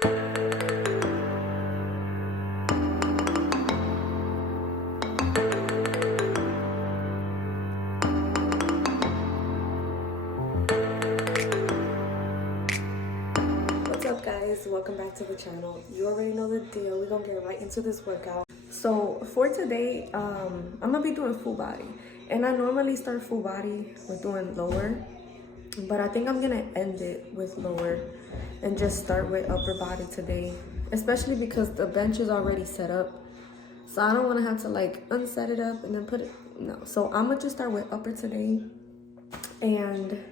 What's up guys, welcome back to the channel. You already know the deal. We're gonna get right into this workout. So for today, I'm gonna be doing full body, and I normally start full body with doing lower, but I think I'm gonna end it with lower and just start with upper body today, especially because the bench is already set up, so I don't want to have to like unset it up and then put it, no. So I'm gonna just start with upper today, and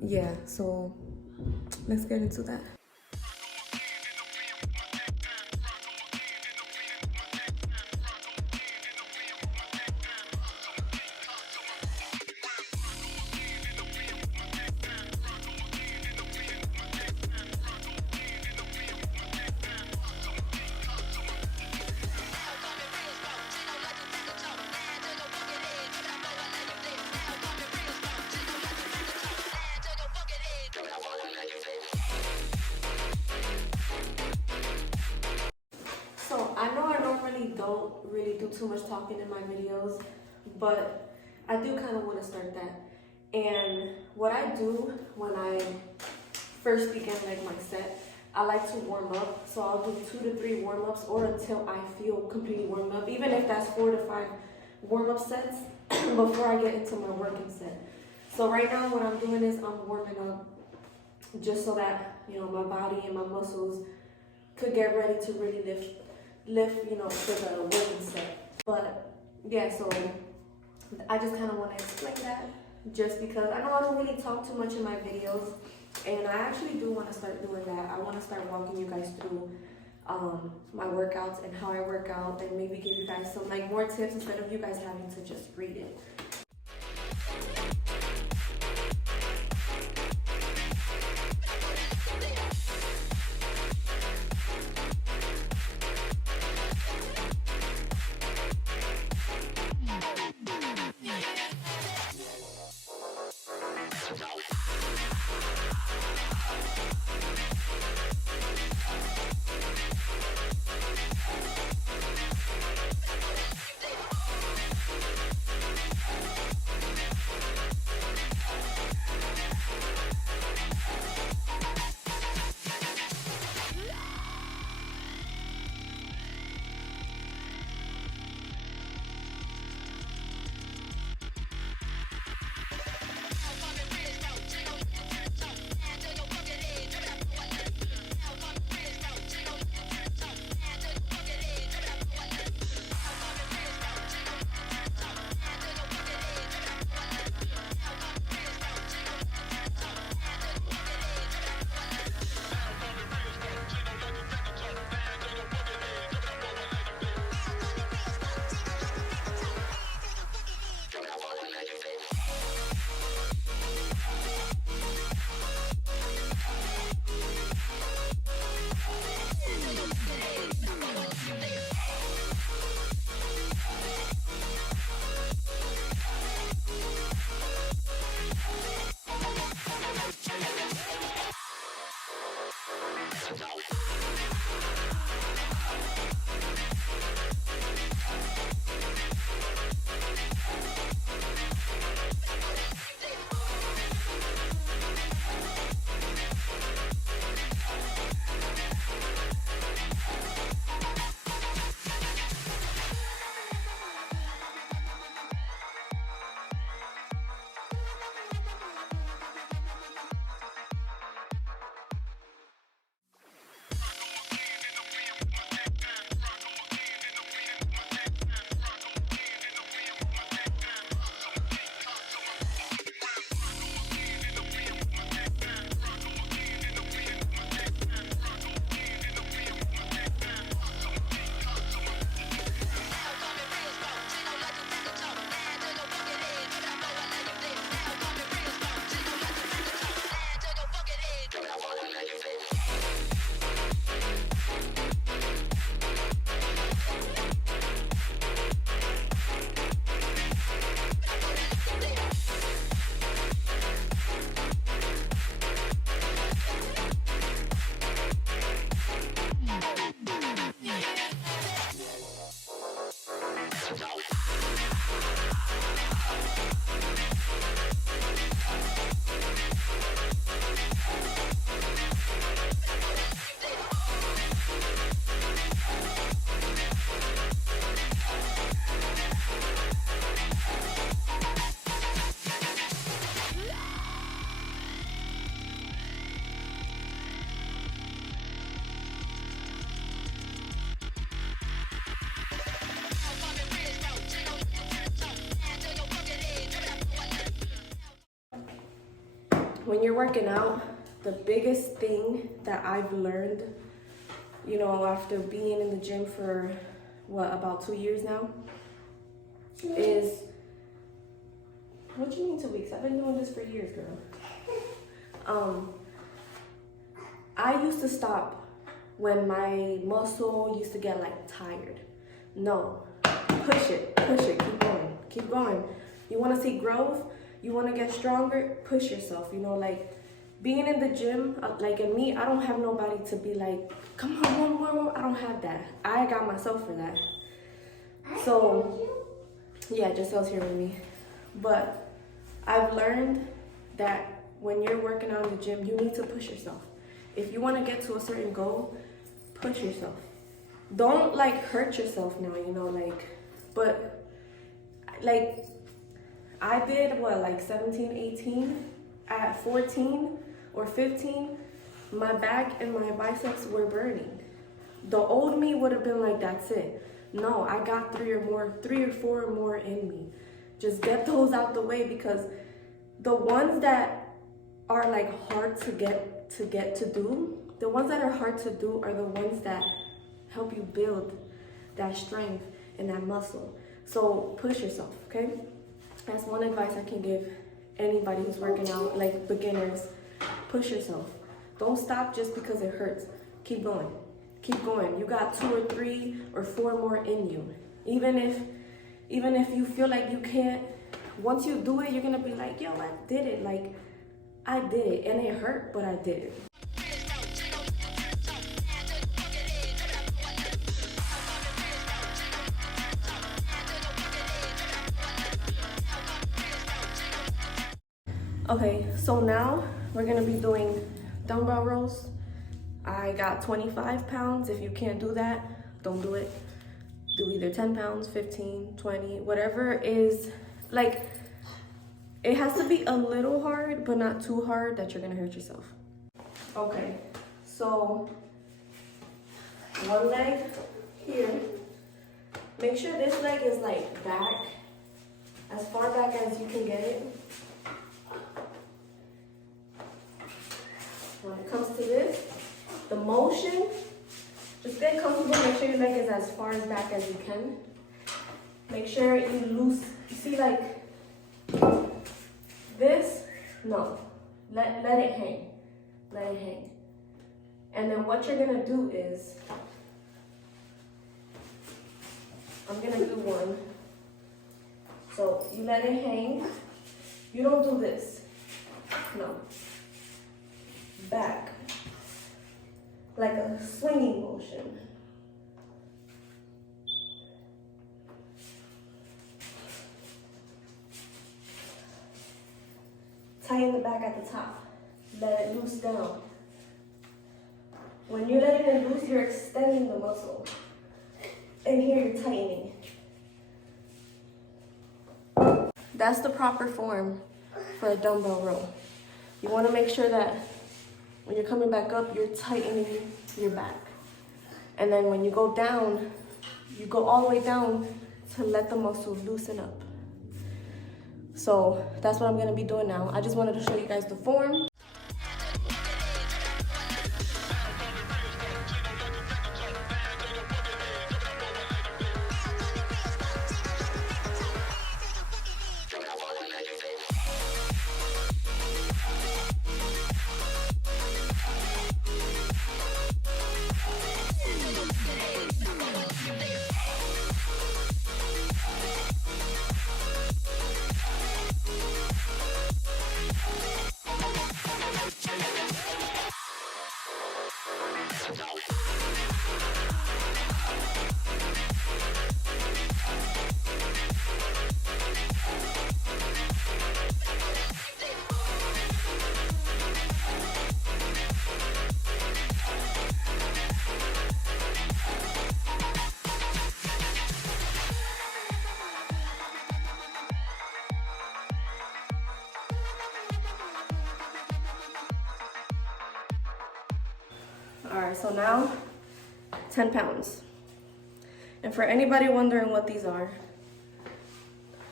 yeah, so let's get into that. So I know I normally don't really do too much talking in my videos, but I do kind of want to start that. And what I do when I first begin like my set, I like to warm up. So I'll do 2 to 3 warm-ups or until I feel completely warmed up, even if that's 4 to 5 warm-up sets before I get into my working set. So right now what I'm doing is I'm warming up just so that, you know, my body and my muscles could get ready to really lift, you know, for the working set. But yeah, so I just kind of want to explain that just because I know I don't really talk too much in my videos, and I actually do want to start doing that. I want to start walking you guys through my workouts and how I work out, and maybe give you guys some like more tips instead of you guys having to just read it. when you're working out, the biggest thing that I've learned, you know, after being in the gym for what, about 2 years now, is, what do you mean 2 weeks? I've been doing this for years, girl. I used to stop when my muscle used to get like tired. No, push it, keep going. You wanna see growth, you wanna get stronger, push yourself, you know, like being in the gym, like in me, I don't have nobody to be like, come on, one more, I don't have that. I got myself for that. So, yeah, Giselle's here with me. But I've learned that when you're working out in the gym, you need to push yourself. If you wanna get to a certain goal, push yourself. Don't like hurt yourself now, you know, like, but like I did what, like 17, 18, at 14 or 15, my back and my biceps were burning. The old me would have been like, that's it. No, I got 3 or 4 more in me. Just get those out the way, because the ones that are like hard to get to do, the ones that are hard to do are the ones that help you build that strength and that muscle. So push yourself, okay? That's one advice I can give anybody who's working out, like beginners. Push yourself. Don't stop just because it hurts. Keep going. Keep going. You got 2 or 3 or 4 more in you. Even if you feel like you can't, once you do it, you're gonna be like, yo, I did it. Like, I did it, and it hurt, but I did it. Okay, so now we're gonna be doing dumbbell rows. I got 25 pounds. If you can't do that, don't do it. Do either 10 pounds, 15, 20, whatever is, like, it has to be a little hard, but not too hard that you're gonna hurt yourself. Okay, so one leg here. Make sure this leg is like back, as far back as you can get it. When it comes to this, the motion, just get comfortable. Make sure your leg is as far as back as you can. Make sure you loose. You see, like this? No. Let it hang. Let it hang. And then what you're gonna do is, I'm gonna do one. So you let it hang. You don't do this. No. Back, like a swinging motion. Tighten the back at the top. Let it loose down. When you're letting it loose, you're extending the muscle. And here you're tightening. That's the proper form for a dumbbell row. You want to make sure that when you're coming back up, you're tightening your back. And then when you go down, you go all the way down to let the muscle loosen up. So that's what I'm gonna be doing now. I just wanted to show you guys the form. All right, so now 10 pounds. And for anybody wondering what these are,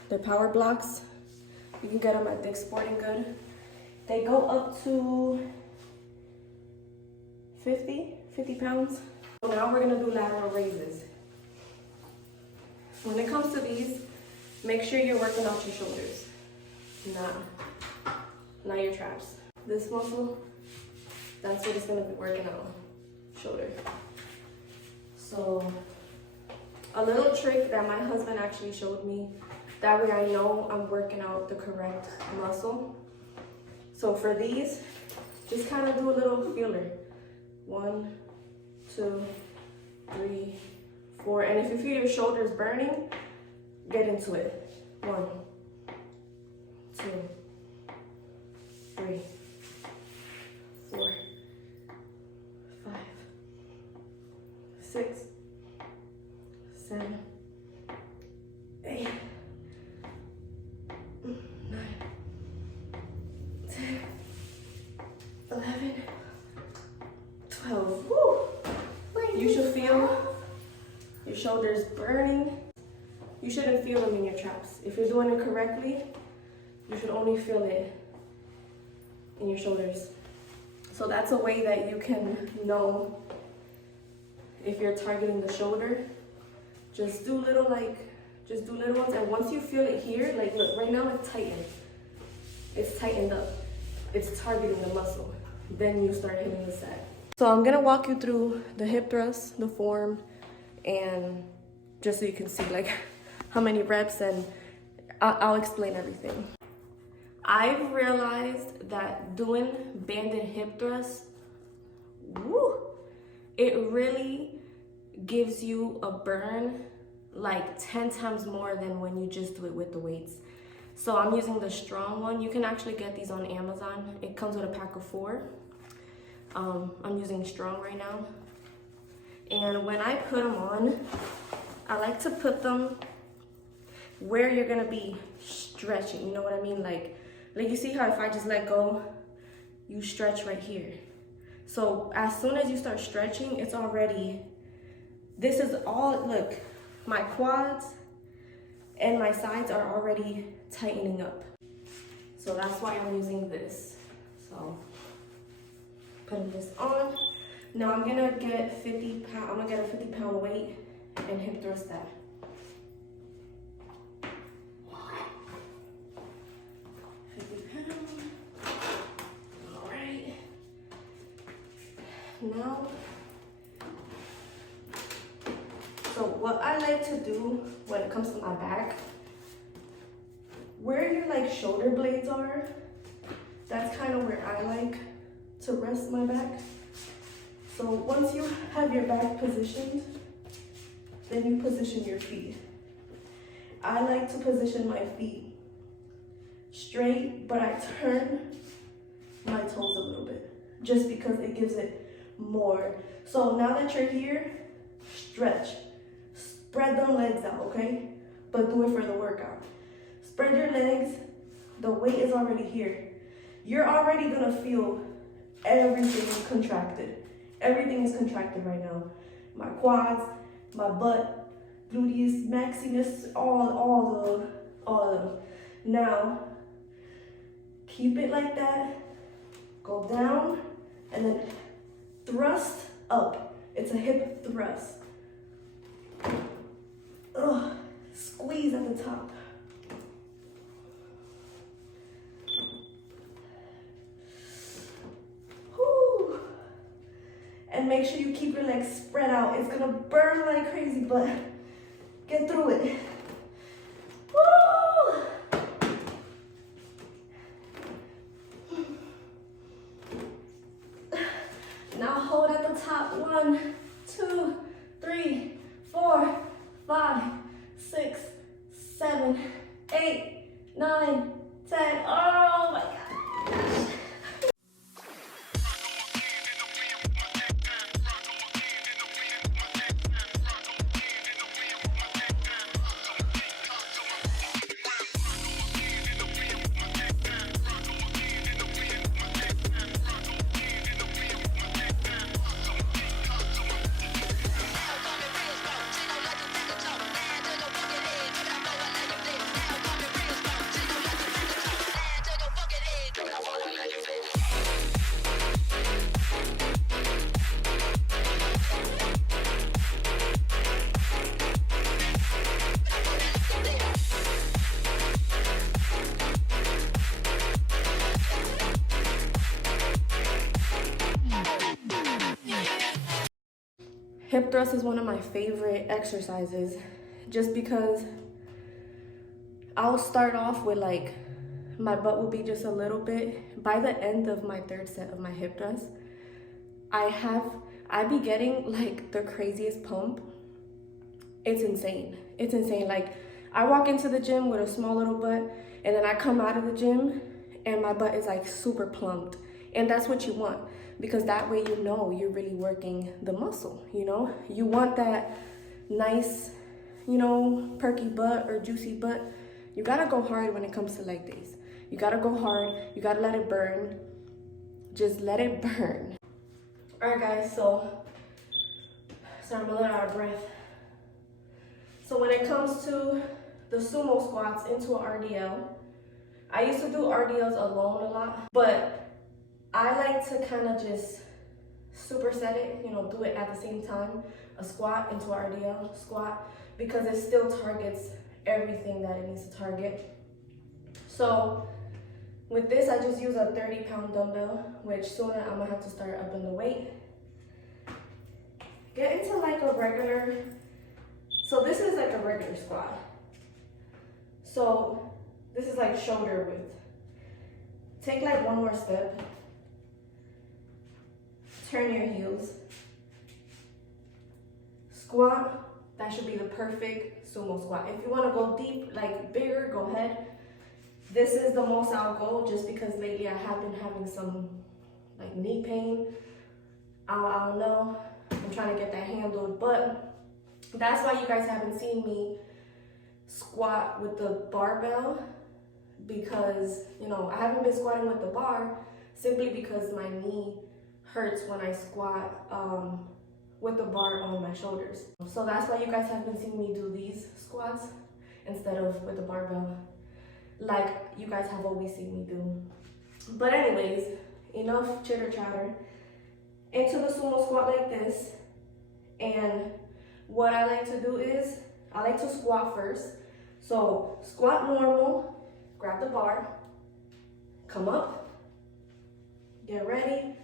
they're power blocks. You can get them at Dick's Sporting Good. They go up to 50 pounds. So now we're gonna do lateral raises. When it comes to these, make sure you're working out your shoulders, not your traps. This muscle, that's what it's gonna be working out, shoulder. So a little trick that my husband actually showed me, that way I know I'm working out the correct muscle. So for these, just kind of do a little feeler. 1, 2, 3, 4. And if you feel your shoulders burning, get into it. 1, 2, 3, 4, 5, 6, 7, 8, 9, 10, 11, 12. Woo! You should feel your shoulders burning. You shouldn't feel them in your traps. If you're doing it correctly, you should only feel it in your shoulders. So that's a way that you can know if you're targeting the shoulder. Just do little ones, and once you feel it here, like look, right now it's tightened. It's tightened up. It's targeting the muscle. Then you start hitting the set. So I'm gonna walk you through the hip thrust, the form, and just so you can see like how many reps, and I'll explain everything. I've realized that doing banded hip thrusts, woo, it really gives you a burn like 10 times more than when you just do it with the weights. So I'm using the strong one. You can actually get these on Amazon. It comes with a pack of 4. I'm using strong right now. And when I put them on, I like to put them where you're gonna be stretching, you know what I mean? Like you see how if I just let go, you stretch right here. So as soon as you start stretching, it's already, this is all, look, my quads and my sides are already tightening up. So that's why I'm using this. So putting this on. Now I'm gonna get 50 pound, I'm gonna get a 50-pound weight and hip thrust that. All right. Now, so what I like to do when it comes to my back, where your like shoulder blades are, that's kind of where I like to rest my back. So once you have your back positioned, then you position your feet. I like to position my feet straight, but I turn my toes a little bit, just because it gives it more. So now that you're here, stretch. Spread the legs out, okay? But do it for the workout. Spread your legs, the weight is already here. You're already gonna feel everything contracted. Everything is contracted right now. My quads, my butt, gluteus maximus, all of them. Now, keep it like that. Go down and then thrust up. It's a hip thrust. Ugh, squeeze at the top. Whew. And make sure you keep your legs spread out. It's gonna burn like crazy, but get through it. Woo! Now hold at the top. 1, 2, 3, 4, 5, 6, 7, 8, 9, 10. Oh my God. Hip thrust is one of my favorite exercises just because I'll start off with like, my butt will be just a little bit. By the end of my third set of my hip thrust, I be getting like the craziest pump. It's insane. It's insane. Like, I walk into the gym with a small little butt, and then I come out of the gym and my butt is like super plumped. And that's what you want, because that way you know you're really working the muscle, you know? You want that nice, you know, perky butt or juicy butt. You gotta go hard when it comes to leg days. You gotta go hard, you gotta let it burn. Just let it burn. All right guys, so I'm a little out of breath. So when it comes to the sumo squats into an RDL, I used to do RDLs alone a lot, but I like to kind of just superset it, you know, do it at the same time, a squat into an RDL squat, because it still targets everything that it needs to target. So with this, I just use a 30-pound dumbbell, which soon I'm gonna have to start upping the weight. Get into like a regular, so this is like a regular squat. So this is like shoulder width. Take like one more step. Turn your heels. Squat, that should be the perfect sumo squat. If you wanna go deep, like bigger, go ahead. This is the most I'll go, just because lately I have been having some like knee pain. I don't know, I'm trying to get that handled, but that's why you guys haven't seen me squat with the barbell, because, you know, I haven't been squatting with the bar simply because my knee hurts when I squat with the bar on my shoulders. So that's why you guys have been seeing me do these squats instead of with the barbell, like you guys have always seen me do. But anyways, enough chitter chatter. Into the sumo squat like this. And what I like to do is, I like to squat first. So squat normal, grab the bar, come up, get ready.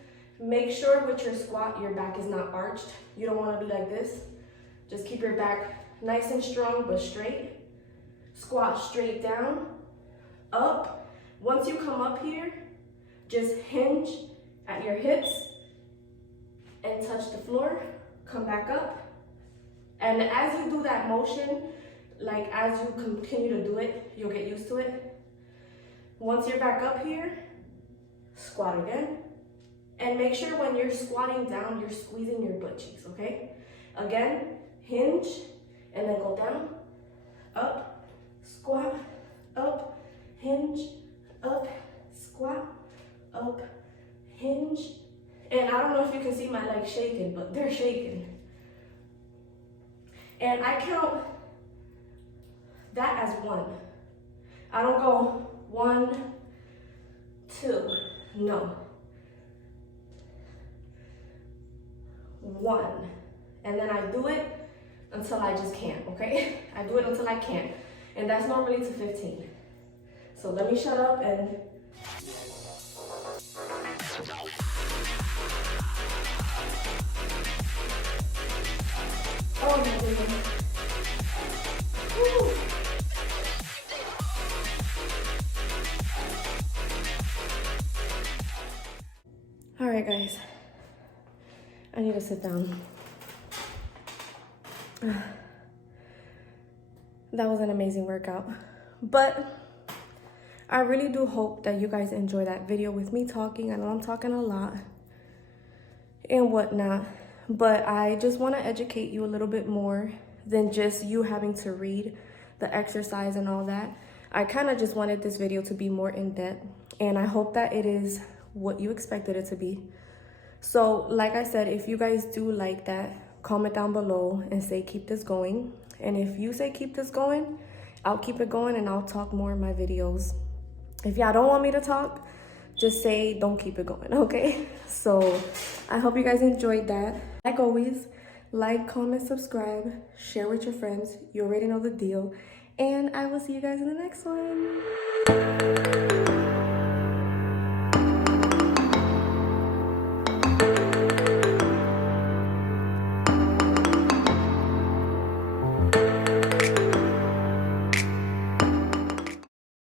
Make sure with your squat, your back is not arched. You don't want to be like this. Just keep your back nice and strong, but straight. Squat straight down, up. Once you come up here, just hinge at your hips and touch the floor. Come back up. And as you do that motion, like as you continue to do it, you'll get used to it. Once you're back up here, squat again. And make sure when you're squatting down, you're squeezing your butt cheeks, okay? Again, hinge, and then go down, up, squat, up, hinge, up, squat, up, hinge. And I don't know if you can see my legs shaking, but they're shaking. And I count that as one. I don't go 1, 2, no. 1, and then I do it until I just can't, okay? I do it until I can't, and that's normally to 15. So let me shut up and... Oh my goodness. Woo. All right, guys. I need to sit down. That was an amazing workout. But I really do hope that you guys enjoy that video with me talking. I know I'm talking a lot and whatnot, but I just want to educate you a little bit more than just you having to read the exercise and all that. I kind of just wanted this video to be more in depth, and I hope that it is what you expected it to be. So like I said, if you guys do like that, comment down below and say keep this going. And if you say keep this going, I'll keep it going and I'll talk more in my videos. If y'all don't want me to talk, just say don't keep it going, okay? So I hope you guys enjoyed that. Like always, like, comment, subscribe, share with your friends. You already know the deal. And I will see you guys in the next one.